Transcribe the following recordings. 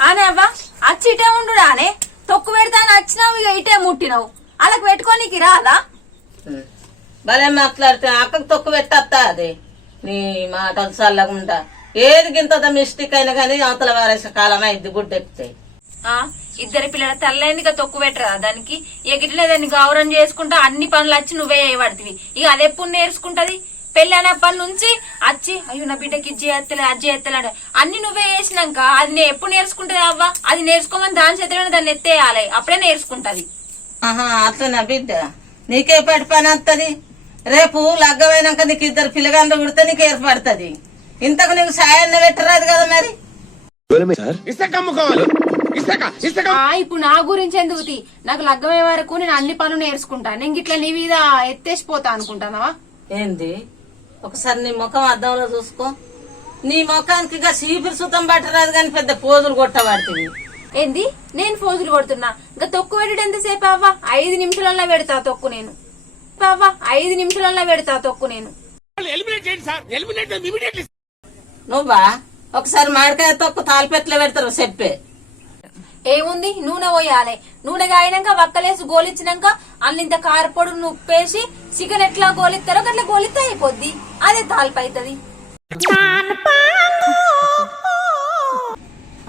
ఆనే అవ్వ అచ్చి ఇటే ఉండు ఆనే తొక్కు పెడతాను వచ్చినావు ఇక ఇటే ముట్టినావు. అలాగ పెట్టుకోనీకి రాదా? భలే మాట్లాడితే అక్కకు తొక్కు పెట్టత్తా అది. నీ మాటలు చల్లగుండా ఏది గింత మిస్టేక్ అయినా కానీ అవతల వారేసే కాలం అయింది గుడ్డ ఎక్కుతాయి ఆ ఇద్దరి పిల్లల తల్లైంది ఇక తొక్కు పెట్టరా దానికి? ఇక గిట్లనే దాన్ని గౌరవం చేసుకుంటా అన్ని పనులు వచ్చి నువ్వే చేయబడుతుంది ఇక అది ఎప్పుడు నేర్చుకుంటది? పెళ్ళైనప్పటి నుంచి వచ్చి అయ్యో నా బిడ్డకి ఇజ్జి ఎత్తలే అజ్జి ఎత్తలేడు అన్ని నువ్వే చేసినాక అది నే- ఎప్పుడు నేర్చుకుంటది అవ్వ? అది నేర్చుకోమని దాని చేతిలోనే దాన్ని ఎత్తేయాలి. అప్పుడే నేర్చుకుంటది. ఆహా అట్లనా బిడ్డ. నీకే పడి పని వస్తుంది రేపు లగ్గమైనాక నీకు ఇద్దరు పిల్లగాండ్లు పుడితే నీకు ఏర్పడుతుంది. ఇంతకు నీకు సాయాన్ని పెట్టరాదు కదా మరి? ఇప్పుడు నా గురించి ఎందుకు? నాకు లగ్గమయ్యే వరకు నేను అన్ని పనులు నేర్చుకుంటా. నేను గిట్లా నీ మీద ఎత్తేసిపోతా అనుకుంటానవా ఏంది? ఒకసారి నీ ముఖం అద్దంలో చూసుకో. నీ ముఖానికి ఇక సీపురు సుతం పట్టరాదు కానీ పెద్ద పోజులు కొట్టబడుతుంది. ఏంది? నేను ఫోజులు కొడుతున్నా. ఇంకా తొక్కు పెట్టడం ఎంతసేపు అవ్వా? ఐదు నిమిషాలలో పెడతా తొక్కు నేను. అవ్వా? ఐదు నిమిషాలలో పెడతా తొక్కు నేను. ఎలిమినేట్ చేయండి సార్. ఎలిమినేట్ ఇమీడియట్లీ నువ్వా ఒకసారి మామిడికాయ తొక్కు తాలిపెట్లో పెడతారు చెప్పే. ఏముంది? నూనె పోయాలి. నూనె కాయినాక వక్కలేసి గోలిచ్చినాక అల్లింత కారపొడు ఉప్పేసి చికెన్ ఎట్లా గోలిస్తారో అట్లా గోలిస్తే అయిపోద్ది. అదే తాల్పు అవుతుంది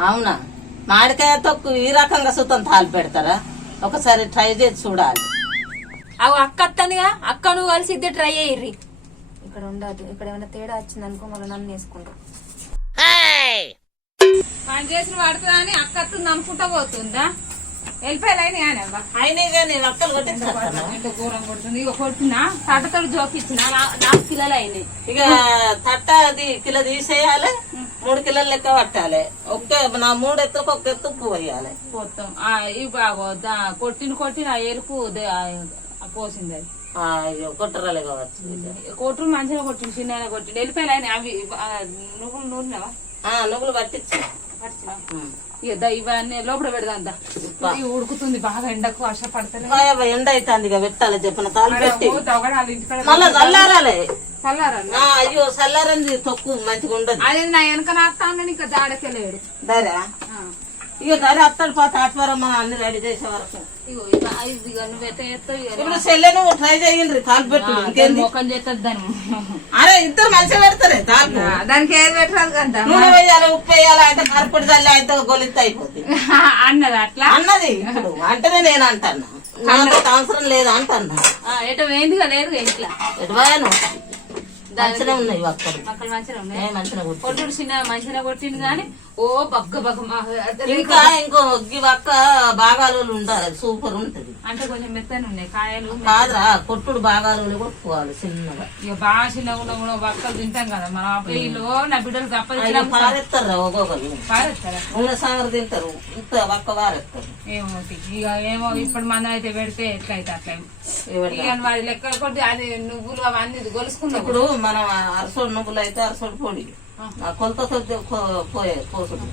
అవునా? మామిడికాయ తొక్కు ఈ రకంగా సుతం తాలి పెడతారా? ఒకసారి ట్రై చేసి చూడాలి. అవి అక్క అత్తందిగా? అక్క నువ్వు కలిసి ఇద్దరు ట్రై అయ్యి ఇక్కడ ఉండదు ఇక్కడ ఏమైనా తేడా వచ్చింది అనుకో మళ్ళీ నన్ను వేసుకుంటా పని చేసిన పడుతుందా అని అక్క అత్తుంది అనుకుంటా పోతుందా? వెళ్ళిపోయాలి ఆయన అయినా కానీ వక్కలు కొట్టించుకుంటాను ఎంత ఘోరం కొడుతుంది. ఇక కొడుతున్నా తట్టతోడు జోకిచ్చిన నా- నాకు పిల్లలు అయినాయి ఇక తట్ట అది కిలో తీసేయాలి మూడు కిలోలు లెక్క పట్టాలి. ఒక్క నా మూడు ఎత్తుకు ఒక ఎత్తు ఉప్పు వేయాలి మొత్తం ఆ, ఇవి బాగో కొట్టిన కొట్టిన ఆ ఎరుపు పోసింది అది. కొట్టరాలే కావచ్చు కొట్టుడు మంచిగా కొట్టింది చిన్న కొట్టిండు. వెళ్ళిపోయాలి అవి నువ్వులు నూనెవా ఆ, నువ్వులు పట్టించు పట్టినా ఉమ్. ఇక ఇవన్నీ లోపల పెడదాం ఉడుకుతుంది బాగా ఎండకు పడతలే. అయ్యవ్వ, ఎండ అవుతుంది ఇక పెట్టాలి చెప్పిన తాలు పెట్టి. మళ్ళా చల్లారాలి. చల్లారన్న ఆ, అయ్యో చల్లారంది తొక్కు మంచిగా ఉండదు అదే నా వెనక నాస్తా ఇంకా జాడకెళ్ళాడు. ధర ఇక ధర అత్తడు పోతే ఆత్వరం మనం అన్ని రెడీ చేసే వరకు. ఇగో ఇక నువ్వు ఎట్ట చేస్తావు ఇక ఇప్పుడు సెల్లె నువ్వు ట్రై చేయండి తాలు పెట్టు ఇంకేంది? మొక్కం చేస్తుంది దాన్ని అరే ఇద్దరు మంచిగా పెడతారే తాలు దానికి ఏది పెట్టరాదు కదా? నూనె వేయాలి ఉప్పు వేయాలి అంటే కరపడి చల్లి అయితే గొలిత్త అయిపోతుంది అన్నది అట్లా? అన్నది ఇప్పుడు అంటేనే నేను అంటాను నాకు అవసరం లేదు అంటున్నా. ఆ, ఎటో వేయిందిగా లేదు ఇంట్లో. ఎటువాను మంచిగా ఉన్నాయి అక్కడ మంచిగా ఉన్నాయి. మంచిగా కొట్టు కొట్టుడు చిన్న మంచిగా కొట్టింది కానీ ఓ బగ్గ బగ్గ ఇంకా ఇంకో ఈ ఒక్క భాగాలు ఉండాలి. సూపర్ ఉంటది. అంటే కొంచెం మెత్తని ఉన్నాయి కాయలు కాదురా కొట్టుడు భాగాలు కొట్టుకోవాలి చిన్నగా. ఇక బాగా చిన్నగా ఉన్న కూడా బక్కలు తింటాం కదా మనం. వీళ్ళు నా బిడ్డలు తప్పదు పారెత్తారు ఒక్కొక్కరు పారేస్తారా నూనె సాగర్ తింటారు. ఇంత ఒక్క వారెత్తారు ఏమో ఇక ఏమో ఇప్పుడు మన అయితే పెడితే ఎట్లయితే అట్లా ఇక వాడి లెక్క కొట్టి అది నువ్వులు అవన్నీ గొలుసుకున్నావు. ఇప్పుడు మనం అరసోడు నువ్వులు అయితే అరసోడు పొడి. ఆ కొలతతో కో- పోయే కోసుడు.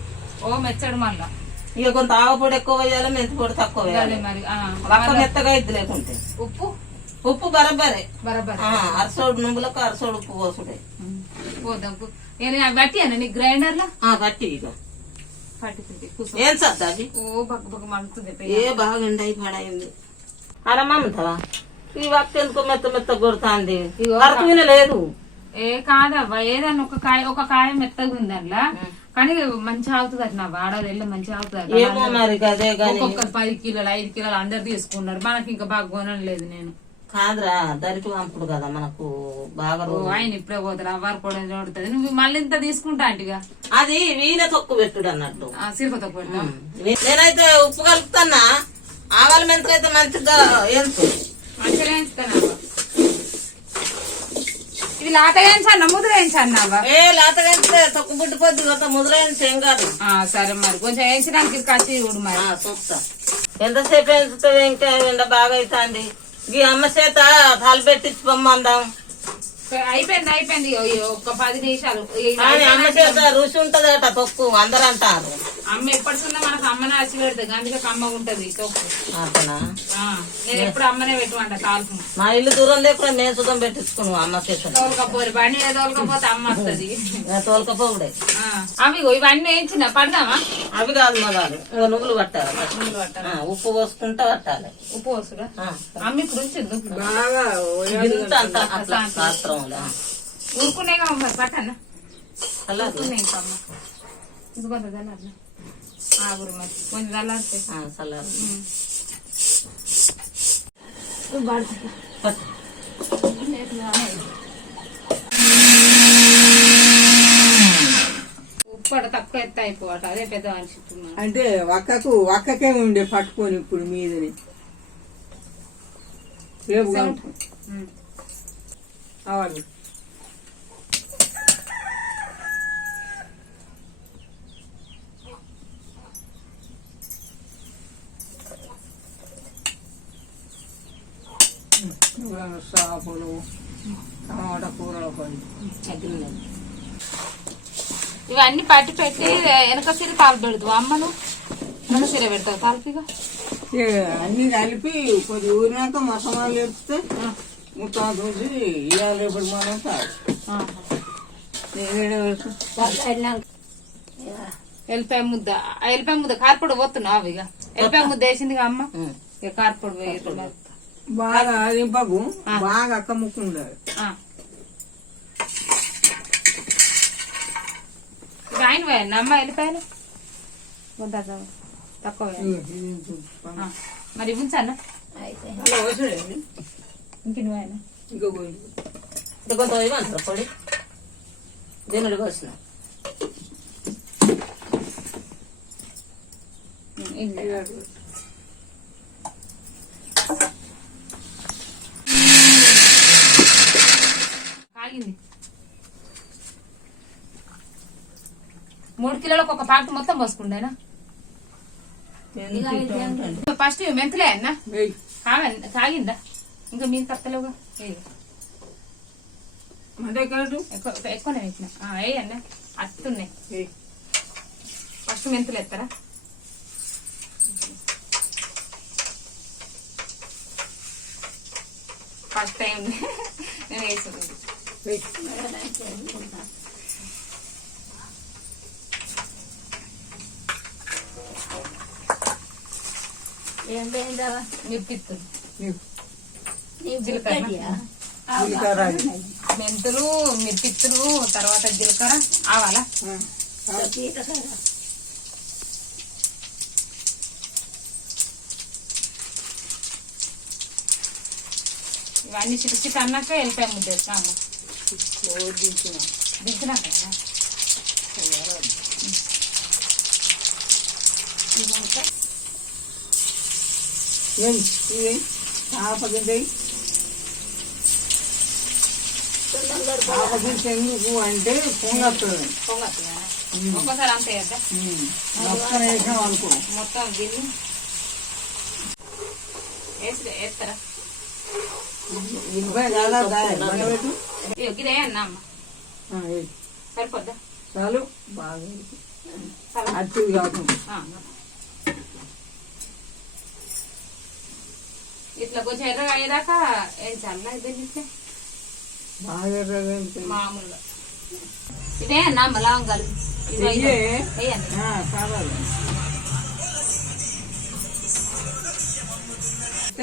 ఓ మెచ్చడు మళ్ళా. ఇక కొంత ఆవ పొడి ఎక్కువ వేయాలి మెంతి పొడి తక్కువ వేయాలి. మరి ఆ, ఒక్క మెత్తగా ఇద్ది లేకుంటే. ఉప్పు? ఉప్పు బరబరే. అరసోడు నువ్వులకు అరసోడు ఉప్పు కోసుడే. బట్టి గ్రైండర్లో ఆ, గట్టి ఇక ఏం సర్దా అది? ఓ బగ్గ బగ్గ మండుతుంది ఏ బాగా ఎండాయి పాడైంది. అరమ్మంటావా ఈ వక్క ఎందుకో మెత్త మెత్త కొడుతుంది. వరకు లేదు. ఏ కాదవ్వా ఏదన్నా ఒక కాయ ఒక కాయ మెత్తగా ఉంది కానీ మంచిగా అవుతుంది అట్లా నా వాడది వెళ్ళి మంచిగా అవుతుంది అట్లా. ఏమో మరి అదే గాని ఒక్కొక్కరు పది కిలోలు ఐదు కిలోలు అందరు తీసుకున్నారు మనకి ఇంకా బాగా కొనలేదు నేను. కాదురా దరికి పంపుడు కదా మనకు బాగా. ఆయన ఇప్పుడే పోతారు అవ్వారు కూడా చూడుతుంది. నువ్వు మళ్ళీ ఇంత తీసుకుంటా అంటిగా అది వీణ తొక్కు పెట్టుడు అన్నట్టు. సిరిపత పోయినా నేనైతే ఉప్పు కలుపుతానా ఆవాల మెంతకైతే మంచిగా ఎంతు మంచిగా వేయించుతానవ్వ ఇది లాట వేయించన్న ముద్ర వేయించన్నవ్వ ఏ లేతగైతే తొక్కు పుట్టిపోద్ది కొంత ముద్రైన ఏం కాదు. సరే మరి కొంచెం వేయించడానికి కచ్చి చూడు మరి. చూస్తా. ఎంతసేపు ఎంచుతుంది ఇంకా ఎండ బాగా అవుతుంది ఈ అమ్మ చేత తాలు పెట్టించి పొమ్మందాం అయిపోయింది అయిపోయింది. ఒక్క పది నిమిషాలు. అమ్మ చేత రుచి ఉంటదట తొక్కు అందరు అంటారు. అమ్మ ఎప్పటికున్నా మనకు అమ్మనే వచ్చి పెడుతుంది. అందుకే కమ్మగా ఉంటది. అట్లా నేను ఎప్పుడు అమ్మనే పెట్టుకుంట తాల్పు మా ఇల్లు దూరం లేకుండా మేము సుతం పెట్టించుకున్నాం అమ్మ తోలుకపోరు. బండి తోలుకపోతే అమ్మ వస్తుంది. తోలకపోవుడే. అవి ఇవన్నీ వేయించిన? పడదామా అవి కాదు మగాలు ఇక నువ్వులు పట్టాలి. ఉప్పు పోసుకుంటా పట్టాలి. ఉప్పు ఆ. అమ్మ ఇప్పుడు ఉంచింది ఇంత అంత అట్లా ఊరుకునేగా పట్టన్న అలాగే ఊరుకునే ఇంకా అమ్మ. ఇది కొంత ఆగురు మరి కొంచెం చల్లారితే చల్లారు తక్కువ ఎత్త అయిపోవట అదే పెద్ద మనం. అంటే ఒక్కకు ఒక్కకే ఉండే పట్టుకొని ఇప్పుడు మీదని. రేపు కలుపు. అవ్వాలి చేపలు టమాటా కూరలు. ఇవన్నీ పట్టి పెట్టి వెనక సిరి తాలు పెడతావు అమ్మను? వెనక సిర పెడతావు తాల్పిగా అన్ని కలిపి కొద్ది ఊరినాక మసాలా లేపితే ముత్తం చూసి ఇవాళ రేపటి మనం. ఎల్లిపాయ ముద్ద. ఎల్లిపాయ ముద్ద కార్పొడి పోతున్నావు ఇక ఎల్లిపాయ ముద్ద వేసింది అమ్మ. ఇక కార్పొడి వేయటం బాగా దింపకు బాగా అక్కముక్కు ఉండాలి. ఇక ఆయన పోయాను అమ్మ చాలు. తక్కువ ఇంకో మరి ఉంచానా ఇంక నువ్వు ఇంకా పోయి. ఇంత కొంత ఇవ్వంటారు పొడి. కాగింది మూడు కిలోలకు ఒక పాటు మొత్తం పోసుకుండేనా ఫస్ట్ మెంతులే అన్న. కాగిందా ఇంకా కరెక్ట్ ఎక్కువ ఎక్కువనే వేసిన ఏ అన్న అత్తున్నాయి ఫస్ట్ మెంతులు ఎత్తారా? First time. నేను వేసుకుంది జీలకర్ర. జీలకర్ర అది. మెంతులు మిర్పిత్తులు తర్వాత జీలకర్ర ఆవాలా. ఇవన్నీ చిటి చిటి అన్నాక వెళ్ళిపోయి ముద్ద వేసిన అమ్మ ఓ దించిన. దించినాక కదా. వెయ్యి ఇవి ఆపగింజ ఆపగింజ ఎందుకు అంటే పొంగస్తుంది పొంగొస్తుందా? ఒక్కసారి అంతే కదా మొత్తం వేసాం అనుకో మొత్తం గిల్లి వేసి వేస్తారా ఇరవై కాదా బండబెట్టు ఇగో గిదే అన్న అమ్మ. సరిపోద్దా? చాలు బాగా కాకుండా ఇట్లా కొంచెం ఎర్రగా అయ్యేదాకా ఏం చల్ల ఇదే బాగా ఎర్రగా మామూలుగా. ఇదే అన్న అమ్మ లవంగాలు ఇవి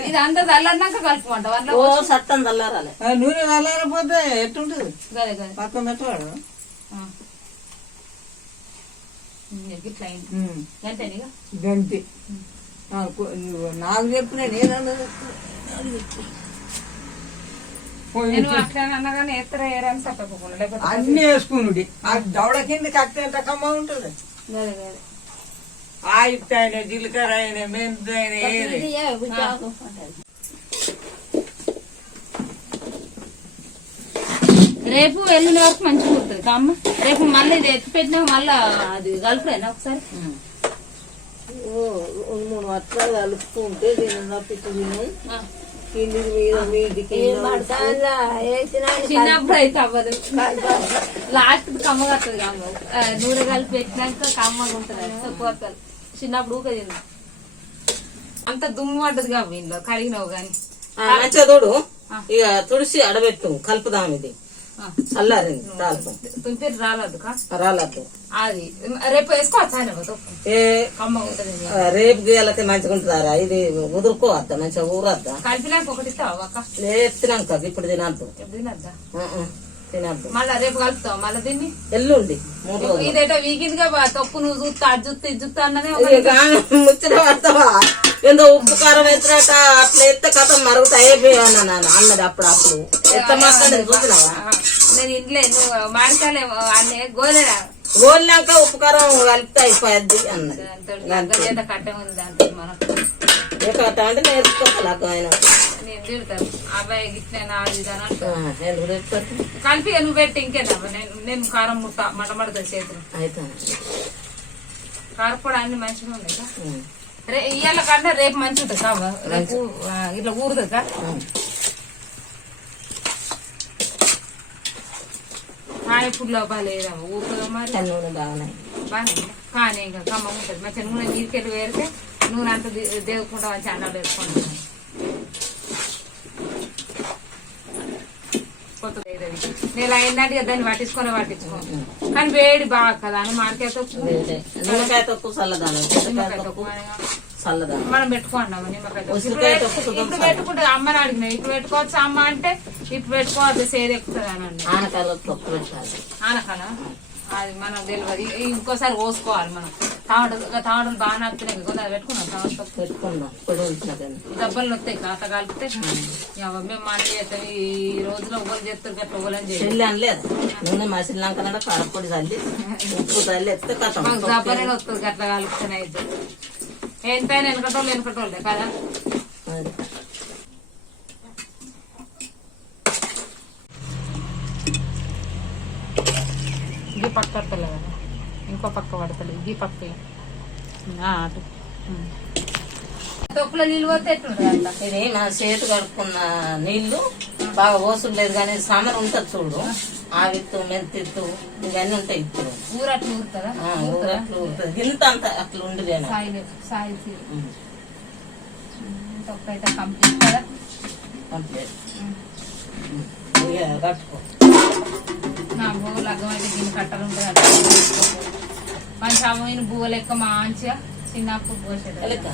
ఇది అంతా చల్లన్నాక కలుపుకుంటా. వాళ్ళ ఓ సత్తం చల్లారాలి. నూనె చల్లారపోతే ఎట్టుంటది? పక్కన పెట్టవాడు. నువ్వు నాకు చెప్పిన నేను అన్నా కానీ ఎత్తర ఏరాని తప్పకుండా లేకపోతే అన్ని వేసుకునుడి ఆ దవడ కింద కత్తి ఎంత కమ్మ ఉంటుంది? ఆయుక్త అయిన జీలకర్ర అయిన మెంతు అయిన రేపు ఎల్లుండి వరకు మంచిగా కుడుతుంది అమ్మ రేపు మళ్ళీ ఇది ఎత్తి పెట్టినా మళ్ళీ అది కలుపులేనా ఒకసారి మూడు వస్త్రాలు కలుపుకుంటే దీని పిచ్చి తిని చిన్నప్పుడు అయితే అవ్వదు లాస్ట్ కమ్మగా వస్తుంది కమ్మ నూనె కలిపి పెట్టినాక కమ్మగా ఉంటుంది చిన్నప్పుడు ఊక తిన్నా. అంత దుమ్ము పడ్డది కాబట్టి ఇంట్లో కడిగినావు గాని. ఆ, మంచిగా తోడు. ఇక తుడిసి అడబెట్టు కలుపుదాం ఇది. చల్లారింది తుంపేరు రాలేదు కా? రాలద్దు అది రేపు వేసుకోవచ్చు ఏ? రేపు గీయాలైతే మంచిగా ఉంటుందారా? ఇది ఉదురుకోవద్దా మంచిగా ఊరద్దా? కలిపినాక ఒకటి ఇస్తావా ఎత్తినాక ఇప్పుడు తినద్దు. తినద్దా? తినద్దు. మళ్ళా రేపు కలుపుతావు? మళ్ళీ దీన్ని? ఎల్లుండి. ఇదేటో వీకింది గా తొక్కు నువ్వు చూస్తా అది చూస్తా ఇది చూస్తా అన్నదే ముచ్చట పడతావా? ఏందో ఉప్పు కారం ఎత్తురాట అట్లా ఎత్తే కథ మరుగుతా అయిపోయాను నాన్న అన్నది అప్పుడు అప్పుడు. ఎత్త మాట్లాడేది చూసినావా? నేను ఇంట్లో నువ్వు మాడకాలే అన్నీ గోలేరా గోల్నాక ఉప్పు కారం కలిపితే అయిపోద్ది అన్నది. కట్ట ఉంది దాంతో మనకు ఏ కథ అంటే నేర్చుకోవాలి ఆయన. అబ్బాయి కలిపి నువ్వు పెట్టి ఇంకేదా నేను నేను కారం ముట్ట మటమడతా చేతులు. కారపొడి అన్ని మంచిగా ఉన్నాయి. రే ఇవాళ కంటే రేపు మంచి ఉంటుంది కావా రేపు ఇట్లా ఊరుతుంది. కాయ పుల్ల బాగాలేదా ఊరుతుందా మరి. నూనె బాగున్నాయి. బాగానే. కానీ ఇంకా కమ్మ ఉంటుంది. మంచిగా నూనె నీరుకెళ్ళి వేరితే నూనె అంత దేవుకుంటా మంచి అన్నాలు వేసుకుంటాం ఏదది. నేను అయినట్టు దాన్ని పట్టించుకొని పట్టించుకోను కానీ వేడి బాగా కదా అని మార్కెట్ వేరే. నిమ్మకాయ తక్కువ చల్లదానం. మనం పెట్టుకున్నాము నిమ్మకాయ తొక్కు. ఇప్పుడు తొక్కు పెట్టుకుంటే అమ్మని అడిగిన ఇప్పుడు పెట్టుకోవచ్చు అమ్మ అంటే ఇప్పుడు పెట్టుకోవద్దు సేది ఎక్కుతుంది అని అన్న ఆనకాయలు తొక్కు పెట్టాలి. ఆనకాల అది మనం తెలియదు ఇంకోసారి కోసుకోవాలి మనం. బాగా పెట్టుకున్నాం. దెబ్బలు కాత కలిపితే. మేము మన చేస్తాం. ఈ రోజులో ఒకరు చేస్తారు ఒకలని చేయాలి చెల్లి అనలేదు. నూనె మసిలినాక కారపొడి చల్లి ఉప్పు చల్లి ఎత్తే కథం. వస్తుంది గట్ల కలిపితేనే అయితే ఎంతైనా వెనకటోళ్ళు వెనకటోళ్ళే కదా? కదా? ఇంకో పక్క పడతలేదు. ఈ పక్క. అటు. తొక్కులో నీళ్ళు పోతే ఎట్లుంటుంది అట్లా ఇది మన చేతి కడుక్కున్న నీళ్ళు బాగా ఓసులు లేదు కానీ సమర్ ఉంటుంది చూడు. ఆవిత్తు మెంతిత్తు ఇవన్నీ ఉంటాయి ఇప్పుడు. ఊరు అట్లా ఊరుతుందా? ఆ, ఊరట్లు ఊరుతుంది? ఇంత అంత అట్లా అయితే కంప్లీట్ కదా? కంప్లీట్. కట్టుకో. నా బువ్వ లగ్గం అయితే దీన్ని కట్టలు ఉంటుంది మంచి అమ్మైన బువ్వ లెక్క మంచిగా చిన్నప్పుడు పోసేది లెక్క